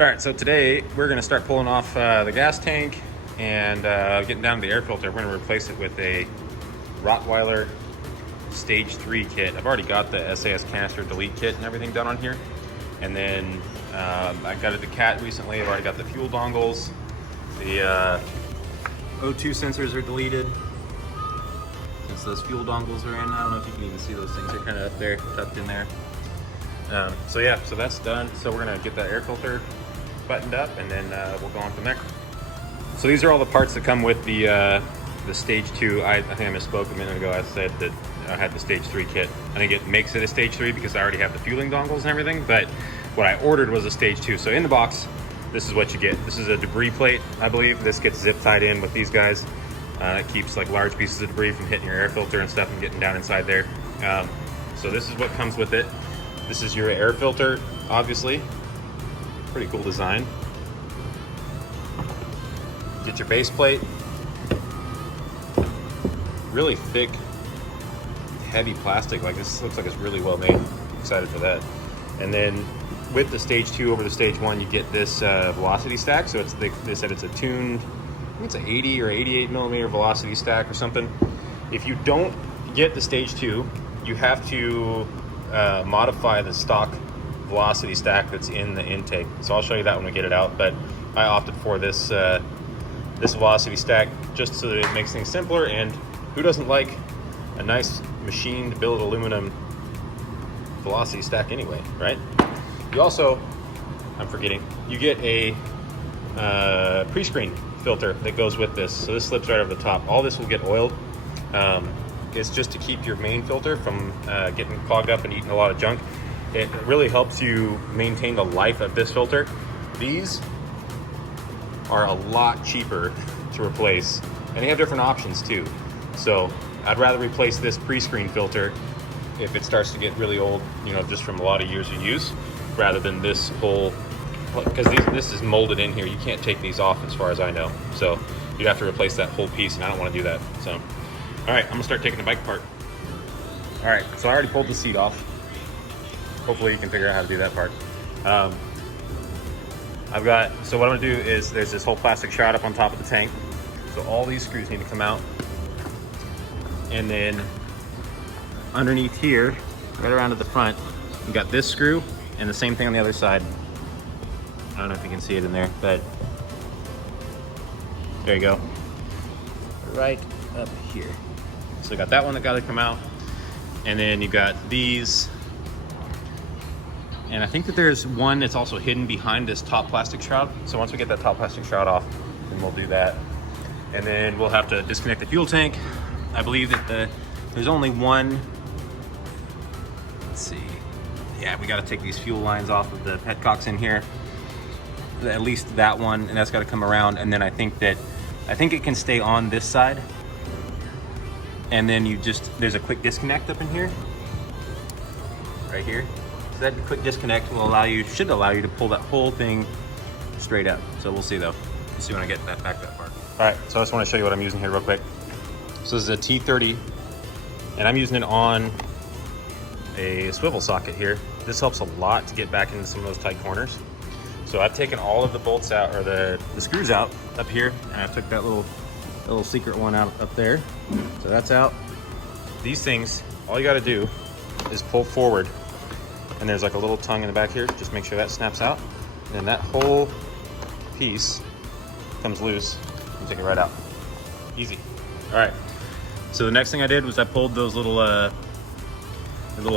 All right, so today we're gonna start pulling off the gas tank and getting down to the air filter. We're gonna replace it with a Rottweiler Stage 3 kit. I've already got the SAS canister delete kit and everything done on here. And then I got it to Cat recently. I've already got the fuel dongles. The O2 sensors are deleted. Since those fuel dongles are in, I don't know if you can even see those things. They're kind of up there, tucked in there. So that's done. So we're gonna get that air filter buttoned up and then we'll go on from there. So these are all the parts that come with the Stage 2. I think I misspoke a minute ago. I said that I had the Stage 3 kit. I think it makes it a Stage 3 because I already have the fueling dongles and everything, but what I ordered was a Stage 2. So in the box, this is what you get. This is a debris plate, I believe. This gets zip tied in with these guys. It keeps like large pieces of debris from hitting your air filter and stuff and getting down inside there. So this is what comes with it. This is your air filter, obviously. Pretty cool design. Get your base plate. Really thick, heavy plastic. Like this looks like it's really well made. Excited for that. And then with the Stage 2 over the Stage 1, you get this velocity stack. So it's they said it's a tuned, I think it's an 80 or 88 millimeter velocity stack or something. If you don't get the Stage 2, you have to modify the stock velocity stack that's in the intake. So I'll show you that when we get it out, but I opted for this this velocity stack just so that it makes things simpler, and who doesn't like a nice machined billet aluminum velocity stack anyway, right? You also, I'm forgetting, you get a pre-screen filter that goes with this. So this slips right over the top. All this will get oiled. It's just to keep your main filter from getting clogged up and eating a lot of junk. It really helps you maintain the life of this filter. These are a lot cheaper to replace, and they have different options too. So I'd rather replace this pre-screen filter if it starts to get really old, you know, just from a lot of years of use, rather than this whole, because this is molded in here. You can't take these off as far as I know. So you'd have to replace that whole piece, and I don't want to do that. So, all right, I'm gonna start taking the bike apart. All right, so I already pulled the seat off. Hopefully you can figure out how to do that part. So what I'm gonna do is there's this whole plastic shroud up on top of the tank. So all these screws need to come out. And then underneath here, right around to the front, we got this screw and the same thing on the other side. I don't know if you can see it in there, but there you go. Right up here. So I got that one that got to come out. And then you got these. And I think that there's one that's also hidden behind this top plastic shroud. So once we get that top plastic shroud off, then we'll do that. And then we'll have to disconnect the fuel tank. I believe that there's only one, let's see. Yeah, we gotta take these fuel lines off of the petcocks in here. At least that one, and that's gotta come around. And then I think it can stay on this side. And then there's a quick disconnect up in here, right here. So that quick disconnect should allow you to pull that whole thing straight up. So we'll see though. We'll see when I get that back that part. All right, so I just wanna show you what I'm using here real quick. So this is a T30, and I'm using it on a swivel socket here. This helps a lot to get back into some of those tight corners. So I've taken all of the bolts out, or the screws out up here, and I took that little secret one out up there. So that's out. These things, all you gotta do is pull forward, and there's like a little tongue in the back here. Just make sure that snaps out. And then that whole piece comes loose. You take it right out. Easy. All right. So the next thing I did was I pulled those little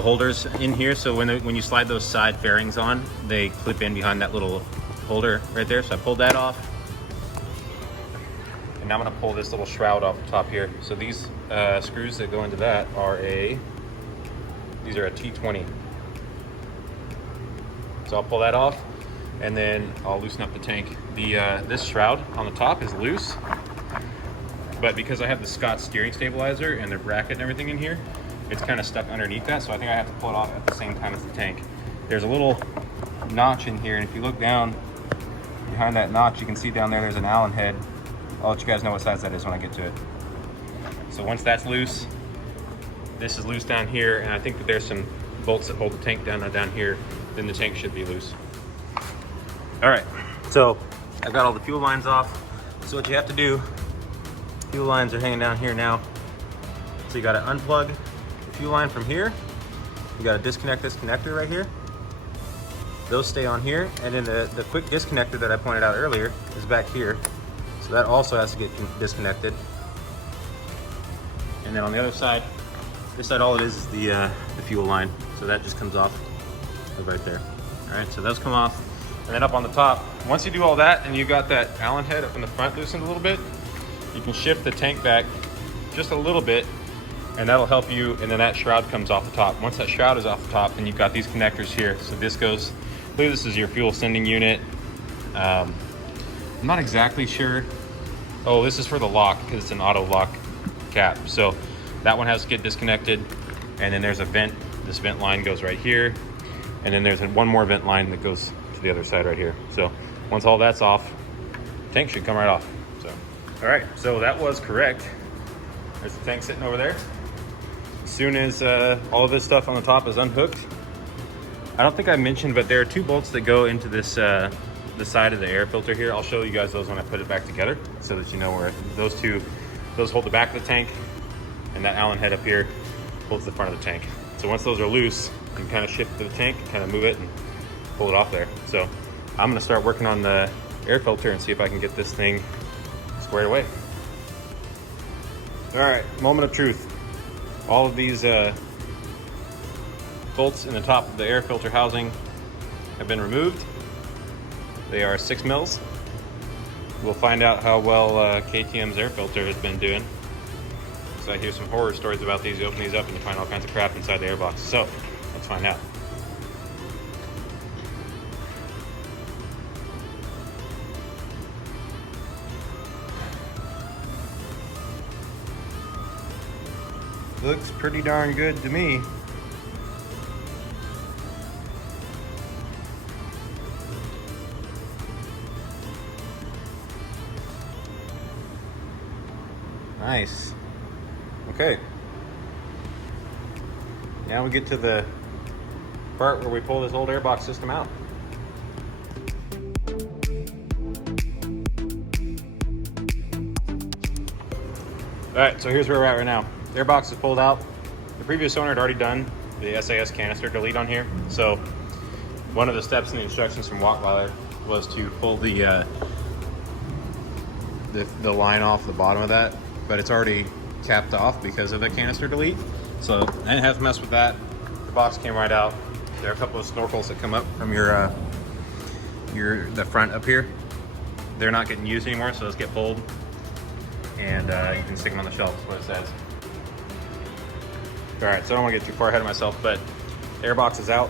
holders in here. So when you slide those side fairings on, they clip in behind that little holder right there. So I pulled that off. And now I'm gonna pull this little shroud off the top here. So these screws that go into that are these are a T20. So I'll pull that off, and then I'll loosen up the tank. This shroud on the top is loose, but because I have the Scott steering stabilizer and the bracket and everything in here, it's kind of stuck underneath that, so I think I have to pull it off at the same time as the tank. There's a little notch in here, and if you look down behind that notch, you can see down there's an Allen head. I'll let you guys know what size that is when I get to it. So once that's loose, this is loose down here, and I think that there's some bolts that hold the tank down here, then the tank should be loose. All All right, so I've got all the fuel lines off. So what you have to do, fuel lines are hanging down here now. So you gotta unplug the fuel line from here. You gotta disconnect this connector right here. Those stay on here. And then the quick disconnector that I pointed out earlier is back here. So that also has to get disconnected. And then on the other side, this side, all it is the fuel line. So that just comes off right there. All right, so those come off. And then up on the top, once you do all that and you've got that Allen head up in the front loosened a little bit, you can shift the tank back just a little bit, and that'll help you. And then that shroud comes off the top. Once that shroud is off the top, then you've got these connectors here. So this goes, I believe this is your fuel sending unit. I'm not exactly sure. Oh, this is for the lock because it's an auto lock cap. So that one has to get disconnected. And then there's a vent. This vent line goes right here. And then there's one more vent line that goes to the other side right here. So once all that's off, tank should come right off. So, all right, so that was correct. There's the tank sitting over there. As soon as all of this stuff on the top is unhooked, I don't think I mentioned, but there are 2 bolts that go into this, the side of the air filter here. I'll show you guys those when I put it back together so that you know where those hold the back of the tank, and that Allen head up here holds the front of the tank. So once those are loose, you can kind of shift to the tank, kind of move it and pull it off there. So I'm gonna start working on the air filter and see if I can get this thing squared away. All right, moment of truth. All of these bolts in the top of the air filter housing have been removed. They are 6 mils. We'll find out how well KTM's air filter has been doing. So I hear some horror stories about these. You open these up and you find all kinds of crap inside the airbox. So let's find out. Looks pretty darn good to me. Nice. Okay. Now we get to the part where we pull this old airbox system out. All right, so here's where we're at right now. The airbox is pulled out. The previous owner had already done the SAS canister delete on here. So one of the steps in the instructions from Rottweiler was to pull the line off the bottom of that, but it's already capped off because of the canister delete. So I didn't have to mess with that. The box came right out. There are a couple of snorkels that come up from the front up here. They're not getting used anymore, so those get pulled. And you can stick them on the shelf, is what it says. All right, so I don't want to get too far ahead of myself, but the airbox is out.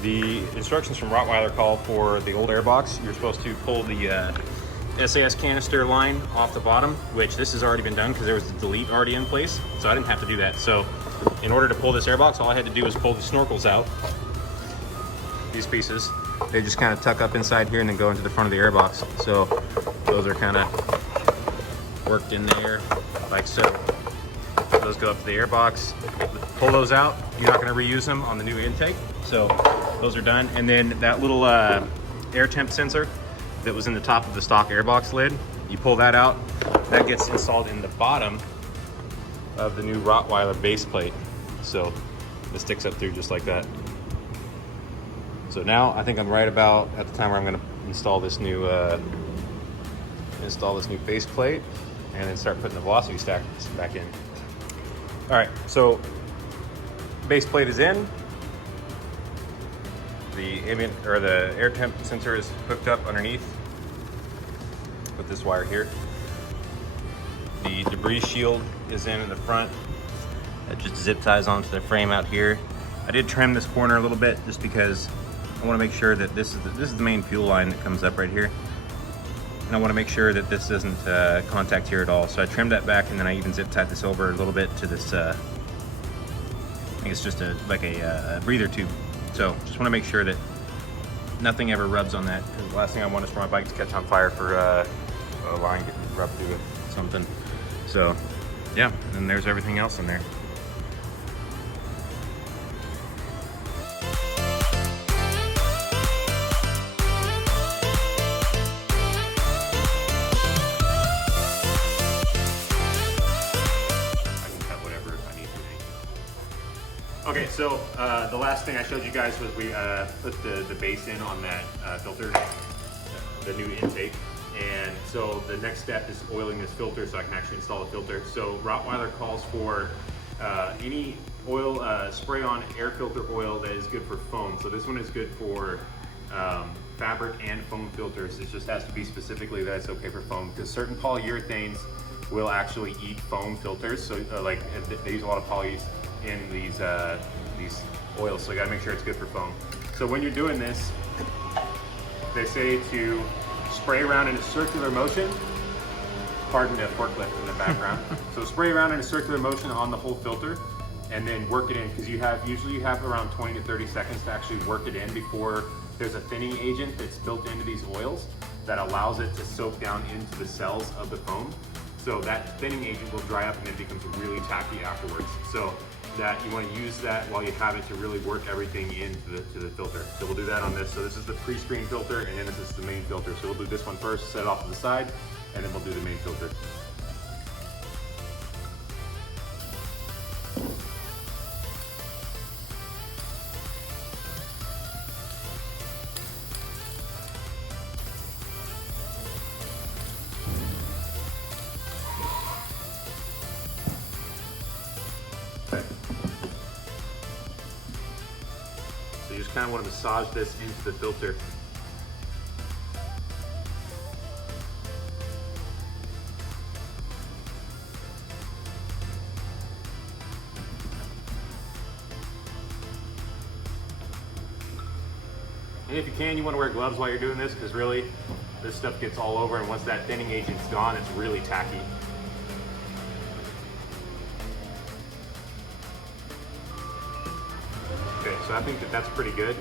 The instructions from Rottweiler call for the old airbox. You're supposed to pull the SAS canister line off the bottom, which this has already been done because there was the delete already in place, so I didn't have to do that. So in order to pull this airbox, all I had to do was pull the snorkels out. These pieces, they just kind of tuck up inside here and then go into the front of the airbox. So those are kind of worked in there like so. Those go up to the airbox. Pull those out. You're not going to reuse them on the new intake. So those are done. And then that little air temp sensor that was in the top of the stock airbox lid, you pull that out. That gets installed in the bottom of the new Rottweiler base plate. So it sticks up through just like that. So now I think I'm right about at the time where I'm going to install this new base plate and then start putting the velocity stack back in. All right, so base plate is in. The the air temp sensor is hooked up underneath with this wire here. The debris shield is in the front. That just zip ties onto the frame out here. I did trim this corner a little bit just because I want to make sure that this is the main fuel line that comes up right here. And I want to make sure that this doesn't contact here at all. So I trimmed that back, and then I even zip tied this over a little bit to this, I think it's just like a breather tube. So just want to make sure that nothing ever rubs on that, because the last thing I want is for my bike to catch on fire for a line getting rubbed through it, something. So yeah, and there's everything else in there. Okay, so the last thing I showed you guys was we put the base in on that filter, the new intake. And so the next step is oiling this filter so I can actually install the filter. So Rottweiler calls for any oil, spray-on air filter oil that is good for foam. So this one is good for fabric and foam filters. It just has to be specifically that it's okay for foam, because certain polyurethanes will actually eat foam filters. So like they use a lot of polys in these oils, so you gotta make sure it's good for foam. So when you're doing this, they say to spray around in a circular motion. Pardon the forklift in the background. So spray around in a circular motion on the whole filter, and then work it in, because usually you have around 20 to 30 seconds to actually work it in before there's a thinning agent that's built into these oils that allows it to soak down into the cells of the foam. So that thinning agent will dry up and it becomes really tacky afterwards. So that you want to use that while you have it to really work everything into the filter. So we'll do that on this. So this is the pre-screen filter, and then this is the main filter. So we'll do this one first, set it off to the side, and then we'll do the main filter. So you just kind of want to massage this into the filter. And if you can, you want to wear gloves while you're doing this, because really this stuff gets all over, and once that thinning agent's gone, it's really tacky. Okay, so I think that's pretty good.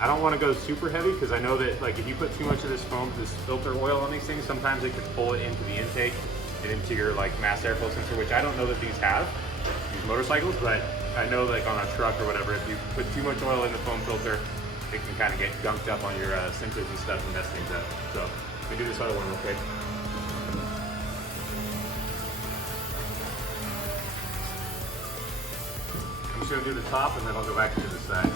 I don't want to go super heavy, because I know that like if you put too much of this foam, this filter oil on these things, sometimes it could pull it into the intake and into your like mass airflow sensor, which I don't know that these have, these motorcycles, but I know like on a truck or whatever, if you put too much oil in the foam filter, it can kind of get gunked up on your sensors and stuff and mess things up. So we do this other one real quick. I'm just gonna do the top, and then I'll go back to the sides.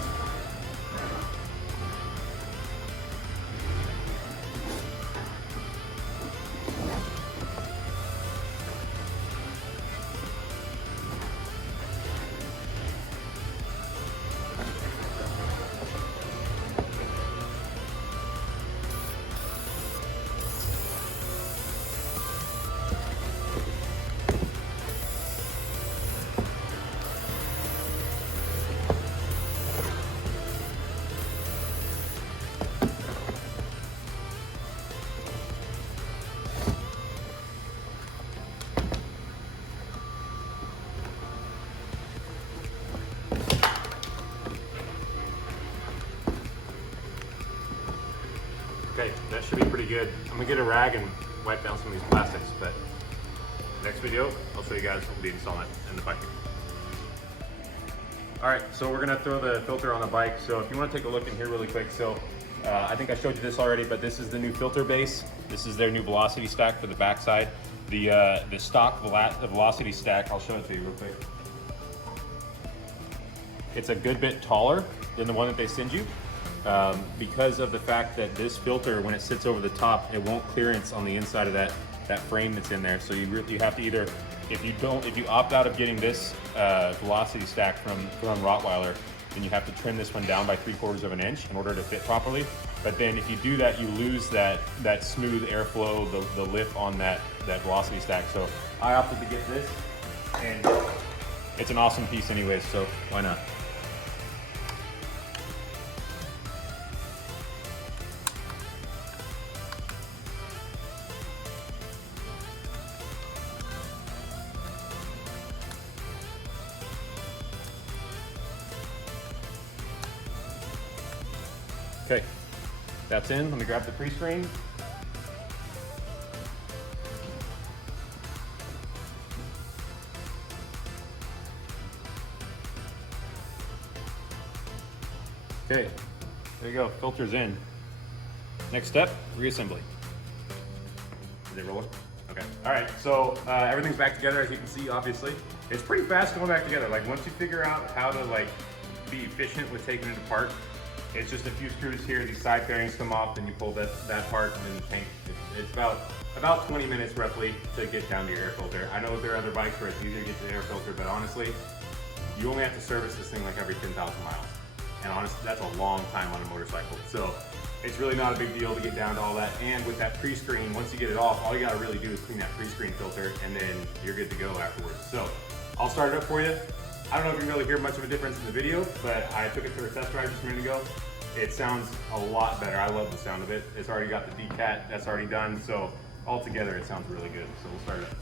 Okay, that should be pretty good. I'm gonna get a rag and wipe down some of these plastics, but next video, I'll show you guys what we'll be installing in the bike. All right, so we're gonna throw the filter on the bike. So if you wanna take a look in here really quick. So I think I showed you this already, but this is the new filter base. This is their new velocity stack for the backside. The stock velocity stack, I'll show it to you real quick. It's a good bit taller than the one that they send you. Because of the fact that this filter, when it sits over the top, it won't clearance on the inside of that frame that's in there. So you have to either, if you opt out of getting this velocity stack from Rottweiler, then you have to trim this one down by 3/4 of an inch in order to fit properly. But then if you do that, you lose that smooth airflow, the lift on that velocity stack. So I opted to get this, and it's an awesome piece anyways, so why not? Okay, that's in. Let me grab the pre-screen. Okay, there you go, filter's in. Next step, reassembly. Is it rolling? Okay, all right, so everything's back together, as you can see, obviously. It's pretty fast going back together. Like once you figure out how to like be efficient with taking it apart. It's just a few screws here, these side fairings come off, then you pull that part, and then the tank, it's about 20 minutes roughly to get down to your air filter. I know there are other bikes where it's easier to get to the air filter, but honestly, you only have to service this thing like every 10,000 miles. And honestly, that's a long time on a motorcycle. So it's really not a big deal to get down to all that. And with that pre-screen, once you get it off, all you gotta really do is clean that pre-screen filter, and then you're good to go afterwards. So I'll start it up for you. I don't know if you can really hear much of a difference in the video, but I took it for a test drive just a minute ago. It sounds a lot better. I love the sound of it. It's already got the decat, that's already done. So altogether, it sounds really good. So we'll start it up.